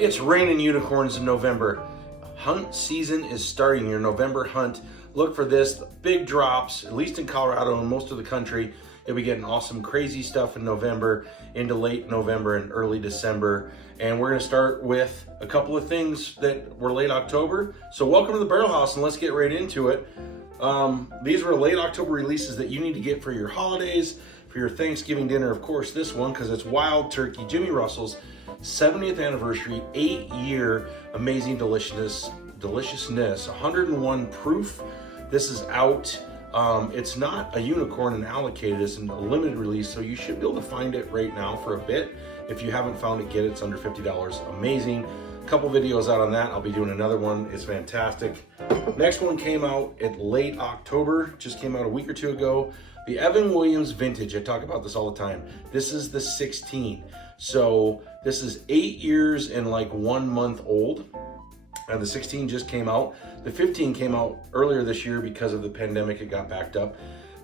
It's raining unicorns in November. Hunt season is starting, your November hunt. Look for this, big drops, at least in Colorado and most of the country. You'll be getting awesome, crazy stuff in November, into late November and early December. And we're gonna start with a couple of things that were late October. So welcome to the Barrel House and let's get right into it. These were late October releases that you need to get for your holidays, for your Thanksgiving dinner. Of course, this one, because it's Wild Turkey, Jimmy Russell's 70th anniversary, 8-year amazing deliciousness, 101 proof. This is out. It's not a unicorn and allocated, it's a limited release, so you should be able to find it right now for a bit. If you haven't found it, get it. It's under $50. Amazing. A couple videos out on that. I'll be doing another one. It's fantastic. Next one came out at late October, just came out a week or two ago. The Evan Williams Vintage. I talk about this all the time. This is the 16. So this is 8 years and like 1 month old. The 16 just came out. The 15 came out earlier this year because of the pandemic. It got backed up.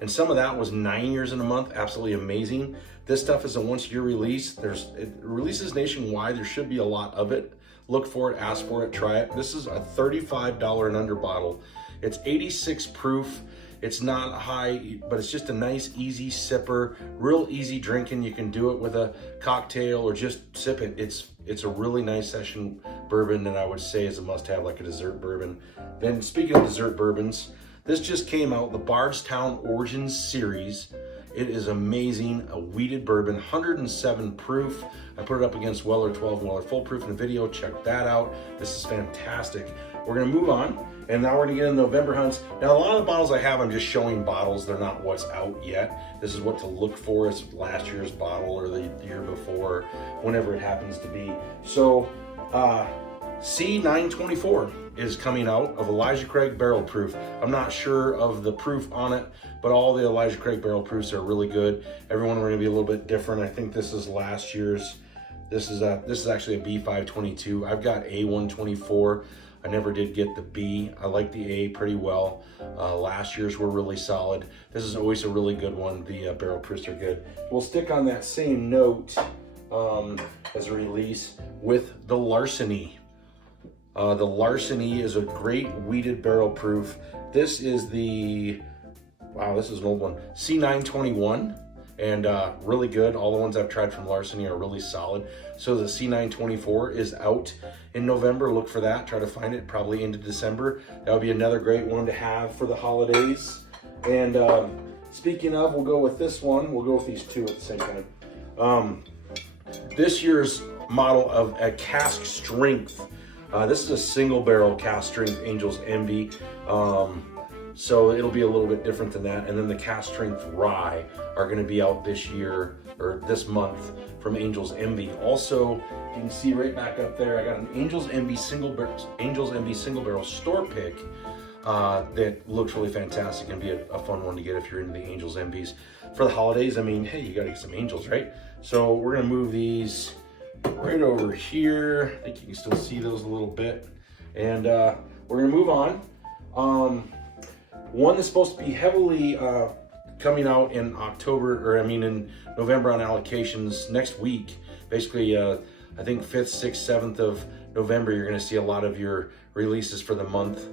And some of that was 9 years in a month. Absolutely amazing. This stuff is a once-a-year release. It releases nationwide. There should be a lot of it. Look for it, ask for it, try it. This is a $35 and under bottle. It's 86 proof. It's not high, but it's just a nice, easy sipper, real easy drinking. You can do it with a cocktail or just sip it. It's a really nice session bourbon that I would say is a must-have, like a dessert bourbon. Then speaking of dessert bourbons, this just came out, the Bardstown Origins Series. It is amazing, a wheated bourbon, 107 proof. I put it up against Weller 12 and Weller Full Proof in the video. Check that out. This is fantastic. We're gonna move on, and now we're gonna get into November hunts. Now, a lot of the bottles I have, I'm just showing bottles. They're not what's out yet. This is what to look for. It's last year's bottle or the year before, whenever it happens to be. So, C924 is coming out of Elijah Craig Barrel Proof. I'm not sure of the proof on it, but all the Elijah Craig Barrel Proofs are really good. Everyone are gonna be a little bit different. I think this is last year's. This is actually a B522. I've got A124. I never did get the B. I like the A pretty well. Last year's were really solid. This is always a really good one. The barrel proofs are good. We'll stick on that same note as a release with the Larceny. The Larceny is a great wheated barrel proof. This is the, wow, this is an old one, C921, and really good. All the ones I've tried from Larceny are really solid. So the C924 is out in November. Look for that, try to find it, probably into December. That would be another great one to have for the holidays. And speaking of, we'll go with this one. We'll go with these two at the same time. This year's model of a cask strength. This is a single barrel cask strength Angel's Envy. So it'll be a little bit different than that. And then the cask strength rye are gonna be out this year, or this month, from Angel's Envy. Also, you can see right back up there, I got an Angel's Envy single barrel store pick that looks really fantastic and be a fun one to get if you're into the Angel's Envies. For the holidays, I mean, hey, you gotta get some Angels, right? So we're gonna move these right over here. I think you can still see those a little bit. And we're gonna move on. One that's supposed to be heavily coming out in October, or I mean in November on allocations next week. Basically, I think 5th, 6th, 7th of November, you're gonna see a lot of your releases for the month.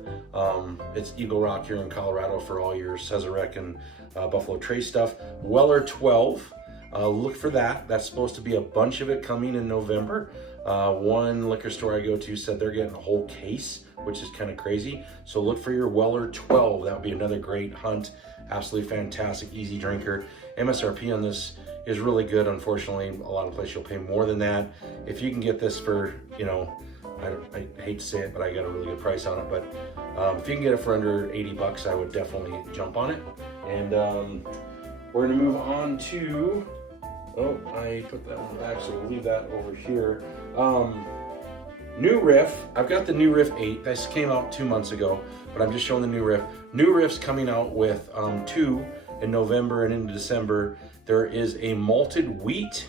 It's Eagle Rock here in Colorado for all your Sazerac and Buffalo Trace stuff. Weller 12. Look for that. That's supposed to be a bunch of it coming in November. One liquor store I go to said they're getting a whole case, which is kind of crazy. So look for your Weller 12. That would be another great hunt. Absolutely fantastic, easy drinker. MSRP on this is really good. Unfortunately, a lot of places you'll pay more than that. If you can get this for, you know, I hate to say it, but I got a really good price on it. But if you can get it for under 80 bucks, I would definitely jump on it. And we're gonna move on to, oh, I put that one back, so we'll leave that over here. New Riff. I've got the New Riff 8. This came out 2 months ago, but I'm just showing the New Riff. New Riff's coming out with 2 in November and into December. There is a malted wheat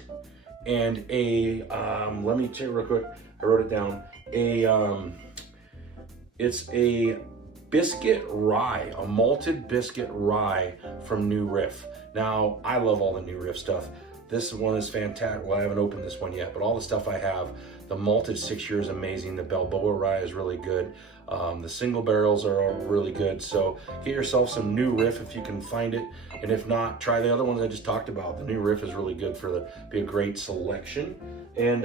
and a, let me check real quick. I wrote it down. It's a biscuit rye, a malted biscuit rye from New Riff. Now, I love all the New Riff stuff. This one is fantastic. Well, I haven't opened this one yet, but all the stuff I have, The malted 6 year is amazing. The Balboa rye is really good. The single barrels are really good. So get yourself some new Riff if you can find it. And if not, try the other ones I just talked about. The new Riff is really good be a great selection. And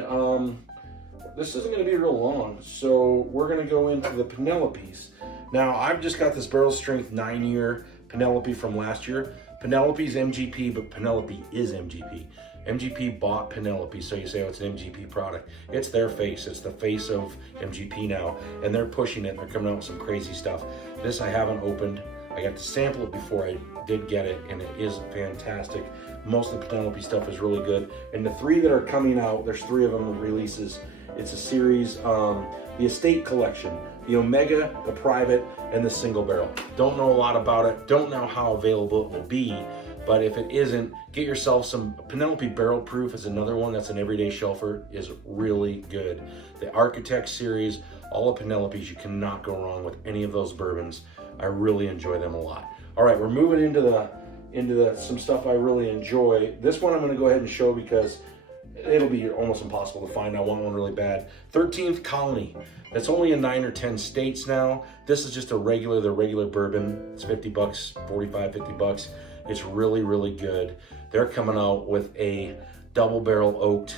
this isn't going to be real long. So we're going to go into the Penelopes. Now I've just got this barrel strength 9 year Penelope from last year. Penelope's MGP, but Penelope is MGP. MGP bought Penelope, so you say, oh, it's an MGP product. It's their face. It's the face of MGP now, and they're pushing it. They're coming out with some crazy stuff. This I haven't opened. I got to sample it before I did get it, and it is fantastic. Most of the Penelope stuff is really good. And the 3 that are coming out, there's 3 of them releases. It's a series, the Estate Collection, the Omega, the Private, and the Single Barrel. Don't know a lot about it. Don't know how available it will be. But if it isn't, get yourself some. Penelope Barrel Proof is another one that's an everyday shelfer, is really good. The Architect series, all of Penelope's, you cannot go wrong with any of those bourbons. I really enjoy them a lot. All right, we're moving into some stuff I really enjoy. This one I'm going to go ahead and show because it'll be almost impossible to find. I want one really bad. 13th Colony. That's only in 9 or 10 states now. This is just the regular bourbon. It's $50, 45, $50. It's really, really good. They're coming out with a double barrel oaked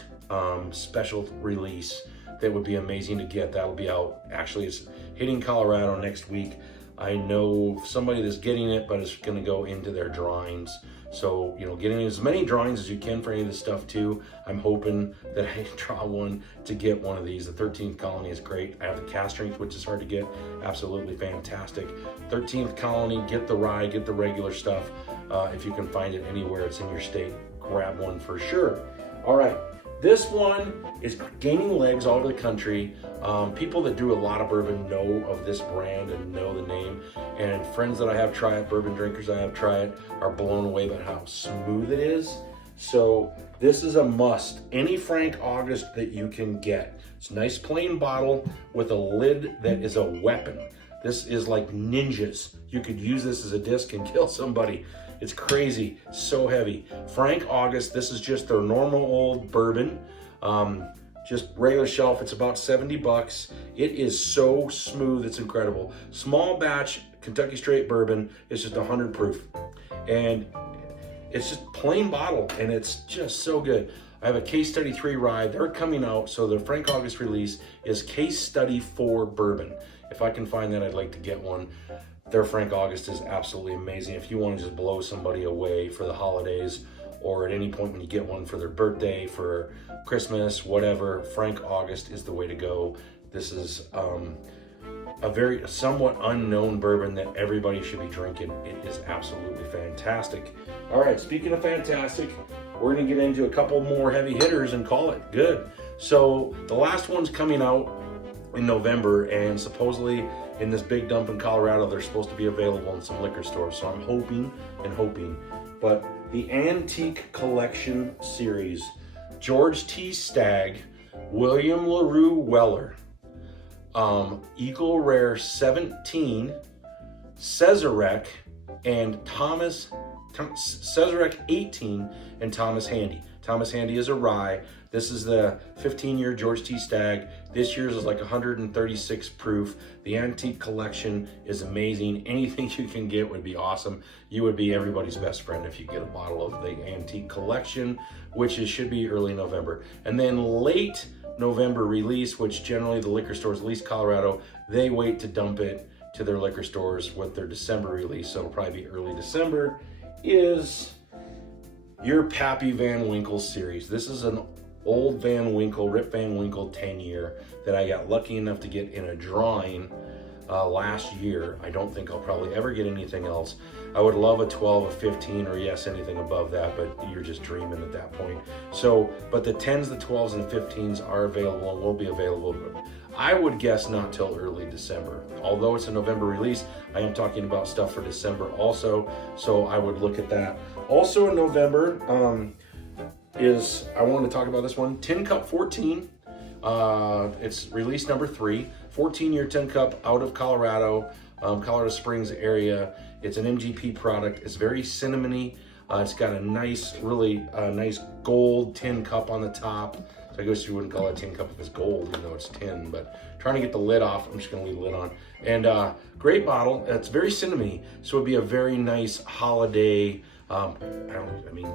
special release that would be amazing to get. That'll be out. Actually, it's hitting Colorado next week. I know somebody that's getting it, but it's going to go into their drawings. So, you know, getting as many drawings as you can for any of this stuff too. I'm hoping that I draw one to get one of these. The 13th Colony is great. I have the cast strength, which is hard to get. Absolutely fantastic. 13th Colony, get the rye, get the regular stuff. If you can find it anywhere, it's in your state, grab one for sure. All right. This one is gaining legs all over the country. People that do a lot of bourbon know of this brand and know the name. And friends that I have try it, bourbon drinkers I have try it, are blown away by how smooth it is. So this is a must. Any Frank August that you can get. It's a nice plain bottle with a lid that is a weapon. This is like ninjas. You could use this as a disc and kill somebody. It's crazy, so heavy. Frank August, this is just their normal old bourbon. Just regular shelf, it's about $70. It is so smooth, it's incredible. Small batch Kentucky straight bourbon, it's just 100 proof. And it's just plain bottle, and it's just so good. I have a Case Study 3 rye, they're coming out, so the Frank August release is Case Study 4 bourbon. If I can find that, I'd like to get one. Their Frank August is absolutely amazing. If you want to just blow somebody away for the holidays, or at any point when you get one for their birthday, for Christmas, whatever, Frank August is the way to go. This is a very somewhat unknown bourbon that everybody should be drinking. It is absolutely fantastic. All right, speaking of fantastic, we're gonna get into a couple more heavy hitters and call it good. So the last one's coming out in November, and supposedly in this big dump in Colorado, they're supposed to be available in some liquor stores. So I'm hoping and hoping. But the Antique Collection series, George T. Stagg, William LaRue Weller, Eagle Rare 17, Sazerac, and Sazerac 18, and Thomas Handy. Thomas Handy is a rye. This is the 15-year George T. Stagg. This year's is like 136 proof. The Antique Collection is amazing. Anything you can get would be awesome. You would be everybody's best friend if you get a bottle of the Antique Collection, which should be early November. And then late November release, which generally the liquor stores, at least Colorado, they wait to dump it to their liquor stores with their December release. So it'll probably be early December, is your Pappy Van Winkle series. This is an old Van Winkle, Rip Van Winkle 10-year that I got lucky enough to get in a drawing last year. I don't think I'll probably ever get anything else. I would love a 12, a 15, or yes, anything above that, but you're just dreaming at that point. So, but the 10s, the 12s, and 15s are available and will be available. But I would guess not till early December. Although it's a November release, I am talking about stuff for December also, so I would look at that. Also in November, I want to talk about this one, Tin Cup 14. It's release number 3, 14-year Tin Cup out of Colorado, Colorado Springs area. It's an MGP product. It's very cinnamony. It's got a nice, really nice gold tin cup on the top. So I guess you wouldn't call it a tin cup if it's gold, even though it's tin, but trying to get the lid off. I'm just gonna leave the lid on. And great bottle. It's very cinnamony, so it'd be a very nice holiday, I mean,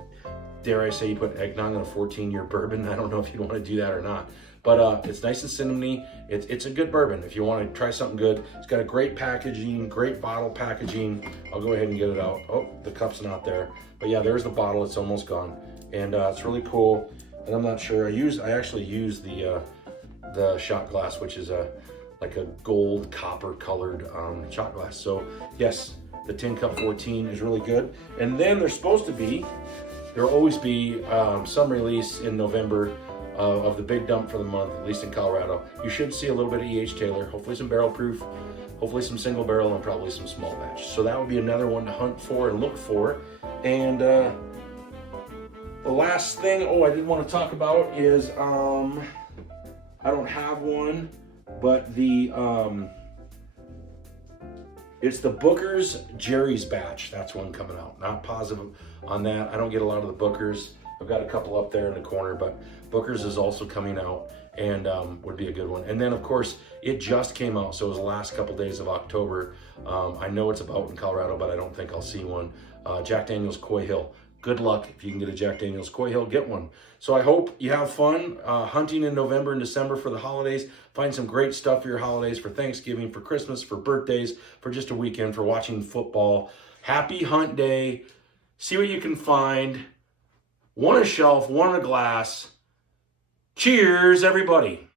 dare I say you put eggnog in a 14-year bourbon. I don't know if you'd want to do that or not. But it's nice and cinnamony. It's a good bourbon if you want to try something good. It's got a great packaging, great bottle packaging. I'll go ahead and get it out. Oh, the cup's not there. But yeah, there's the bottle. It's almost gone. And it's really cool. And I'm not sure. I actually use the shot glass, which is like a gold copper colored shot glass. So yes, the Tin Cup 14 is really good. And then there'll always be some release in November of the big dump for the month, at least in Colorado. You should see a little bit of E.H. Taylor, hopefully some barrel proof, hopefully some single barrel, and probably some small batch. So that would be another one to hunt for and look for. And the last thing, I did want to talk about is, I don't have one, but it's the Booker's Jerry's batch. That's one coming out. Not positive on that. I don't get a lot of the Booker's. I've got a couple up there in the corner, but Booker's is also coming out and would be a good one. And then, of course, it just came out, so it was the last couple days of October. I know it's about in Colorado, but I don't think I'll see one. Jack Daniel's Coy Hill. Good luck if you can get a Jack Daniel's Coy Hill, get one. So I hope you have fun hunting in November and December for the holidays. Find some great stuff for your holidays, for Thanksgiving, for Christmas, for birthdays, for just a weekend, for watching football. Happy hunt day. See what you can find. One a shelf, one a glass. Cheers, everybody.